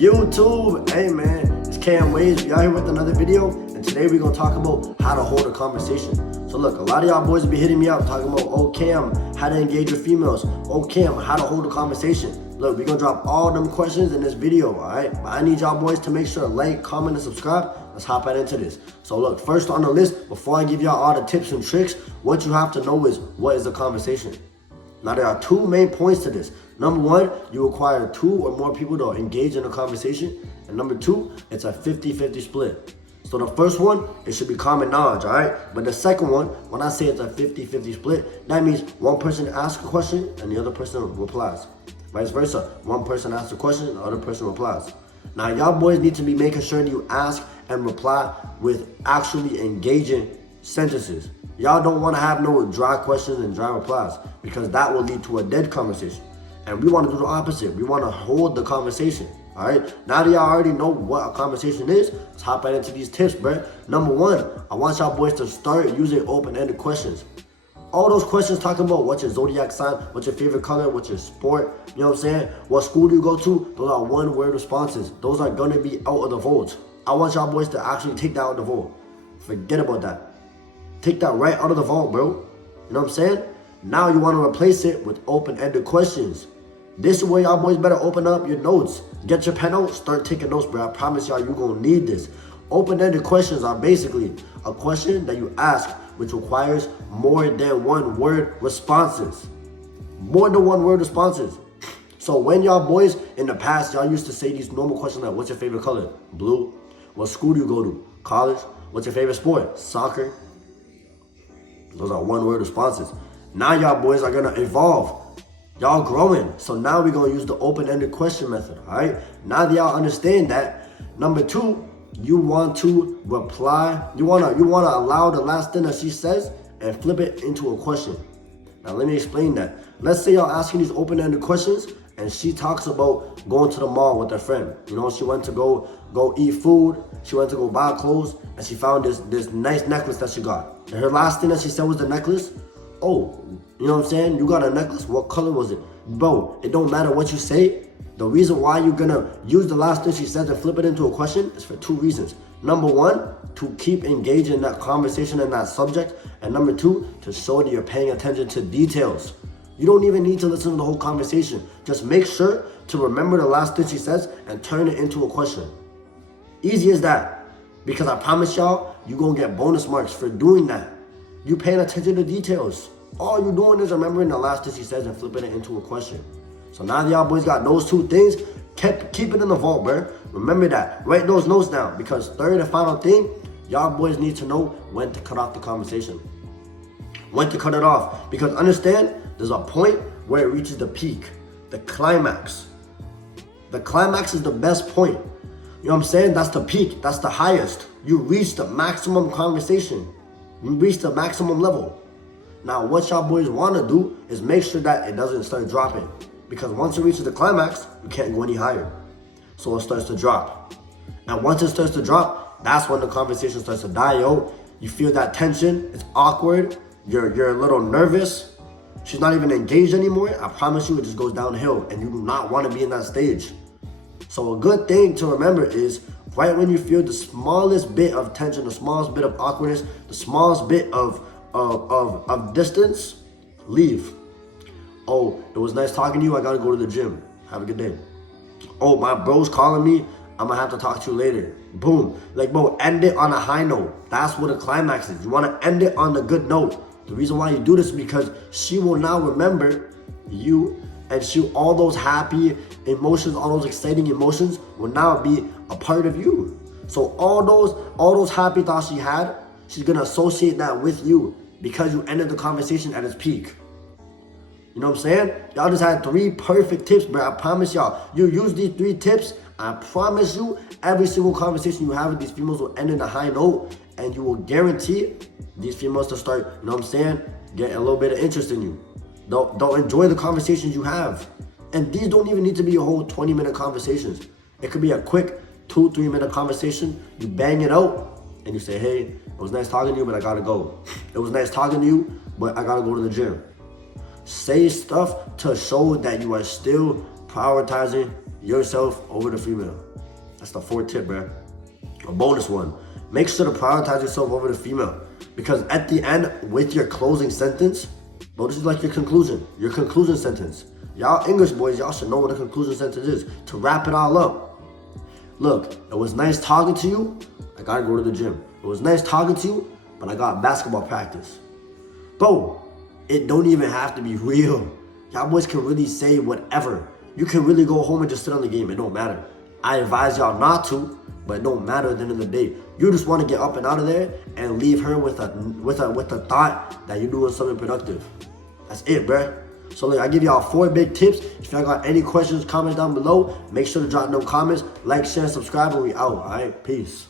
YouTube, hey man, it's Cam Waves. We out here with another video, and today we're gonna talk about how to hold a conversation. So look, a lot of y'all boys be hitting me up talking about, oh Cam, how to engage with females. Oh Cam, how to hold a conversation. Look, we're gonna drop all them questions in this video, alright? But I need y'all boys to make sure to like, comment, and subscribe. Let's hop right into this. So look, first on the list, before I give y'all all the tips and tricks, what you have to know is, what is a conversation? Now there are two main points to this. Number one, you require 2 or more people to engage in a conversation. And number 2, it's a 50-50 split. So the first one, it should be common knowledge, all right? But the second one, when I say it's a 50-50 split, that means one person asks a question and the other person replies. Vice versa, one person asks a question, the other person replies. Now y'all boys need to be making sure that you ask and reply with actually engaging sentences. Y'all don't want to have no dry questions and dry replies, because that will lead to a dead conversation. And we want to do the opposite. We want to hold the conversation. All right. Now that y'all already know what a conversation is, let's hop right into these tips, bro. Number one, I want y'all boys to start using open-ended questions. All those questions talking about what's your zodiac sign, what's your favorite color, what's your sport, you know what I'm saying? What school do you go to? Those are one-word responses. Those are going to be out of the vault. I want y'all boys to actually take that out of the vault. Forget about that. Take that right out of the vault, bro. You know what I'm saying? Now you want to replace it with open-ended questions. This is where y'all boys better open up your notes. Get your pen out, start taking notes, bro. I promise y'all you're going to need this. Open-ended questions are basically a question that you ask which requires more than one word responses. More than one word responses. So when y'all boys in the past, y'all used to say these normal questions like, what's your favorite color? Blue. What school do you go to? College. What's your favorite sport? Soccer. Those are one-word responses. Now y'all boys are gonna evolve. Y'all growing. So now we're gonna use the open-ended question method, all right? Now that y'all understand that, number 2, you want to reply. You wanna allow the last thing that she says and flip it into a question. Now let me explain that. Let's say y'all asking these open-ended questions and she talks about going to the mall with her friend. You know, she went to go eat food. She went to go buy clothes, and she found this nice necklace that she got. And her last thing that she said was the necklace. Oh, you know what I'm saying? You got a necklace? What color was it? Bro, it don't matter what you say. The reason why you're gonna use the last thing she said and flip it into a question is for 2 reasons. Number 1, to keep engaging in that conversation and that subject. And number 2, to show that you're paying attention to details. You don't even need to listen to the whole conversation. Just make sure to remember the last thing she says and turn it into a question. Easy as that. Because I promise y'all, you're gonna get bonus marks for doing that. You paying attention to details. All you're doing is remembering the last thing she says and flipping it into a question. So now that y'all boys got those 2 things, keep it in the vault, bro. Remember that. Write those notes down, because third and final thing, y'all boys need to know when to cut off the conversation. When to cut it off. Because understand, there's a point where it reaches the peak, the climax. The climax is the best point. You know what I'm saying? That's the peak. That's the highest. You reach the maximum conversation. You reach the maximum level. Now, what y'all boys want to do is make sure that it doesn't start dropping. Because once it reaches the climax, you can't go any higher. So it starts to drop. And once it starts to drop, that's when the conversation starts to die out. You feel that tension. It's awkward. You're a little nervous. She's not even engaged anymore. I promise you, it just goes downhill. And you do not want to be in that stage. So a good thing to remember is, right when you feel the smallest bit of tension, the smallest bit of awkwardness, the smallest bit of distance, leave. Oh, it was nice talking to you. I gotta go to the gym. Have a good day. Oh, my bro's calling me. I'm gonna have to talk to you later. Boom. Like, bro, end it on a high note. That's what a climax is. You wanna end it on the good note. The reason why you do this is because she will now remember you, and all those happy emotions, all those exciting emotions will now be a part of you. So all those happy thoughts she had, she's gonna associate that with you because you ended the conversation at its peak. You know what I'm saying? Y'all just had 3 perfect tips, bro. I promise y'all. You use these 3 tips, I promise you, every single conversation you have with these females will end in a high note, and you will guarantee these females to start, you know what I'm saying, get a little bit of interest in you. They'll enjoy the conversations you have. And these don't even need to be a whole 20-minute conversations. It could be a quick 2-3 minute conversation. You bang it out and you say, hey, it was nice talking to you, but I gotta go. It was nice talking to you, but I gotta go to the gym. Say stuff to show that you are still prioritizing yourself over the female. That's the fourth tip, bro. A bonus one. Make sure to prioritize yourself over the female. Because at the end, with your closing sentence, bro, this is like your conclusion sentence. Y'all English boys, y'all should know what a conclusion sentence is. To wrap it all up. Look, it was nice talking to you. I gotta go to the gym. It was nice talking to you, but I got basketball practice. Bro, it don't even have to be real. Y'all boys can really say whatever. You can really go home and just sit on the game. It don't matter. I advise y'all not to, but it don't matter at the end of the day. You just want to get up and out of there and leave her with a thought that you're doing something productive. That's it, bruh. So like, I give y'all 4 big tips. If y'all got any questions, comment down below. Make sure to drop no comments. Like, share, and subscribe, and we out. All right, peace.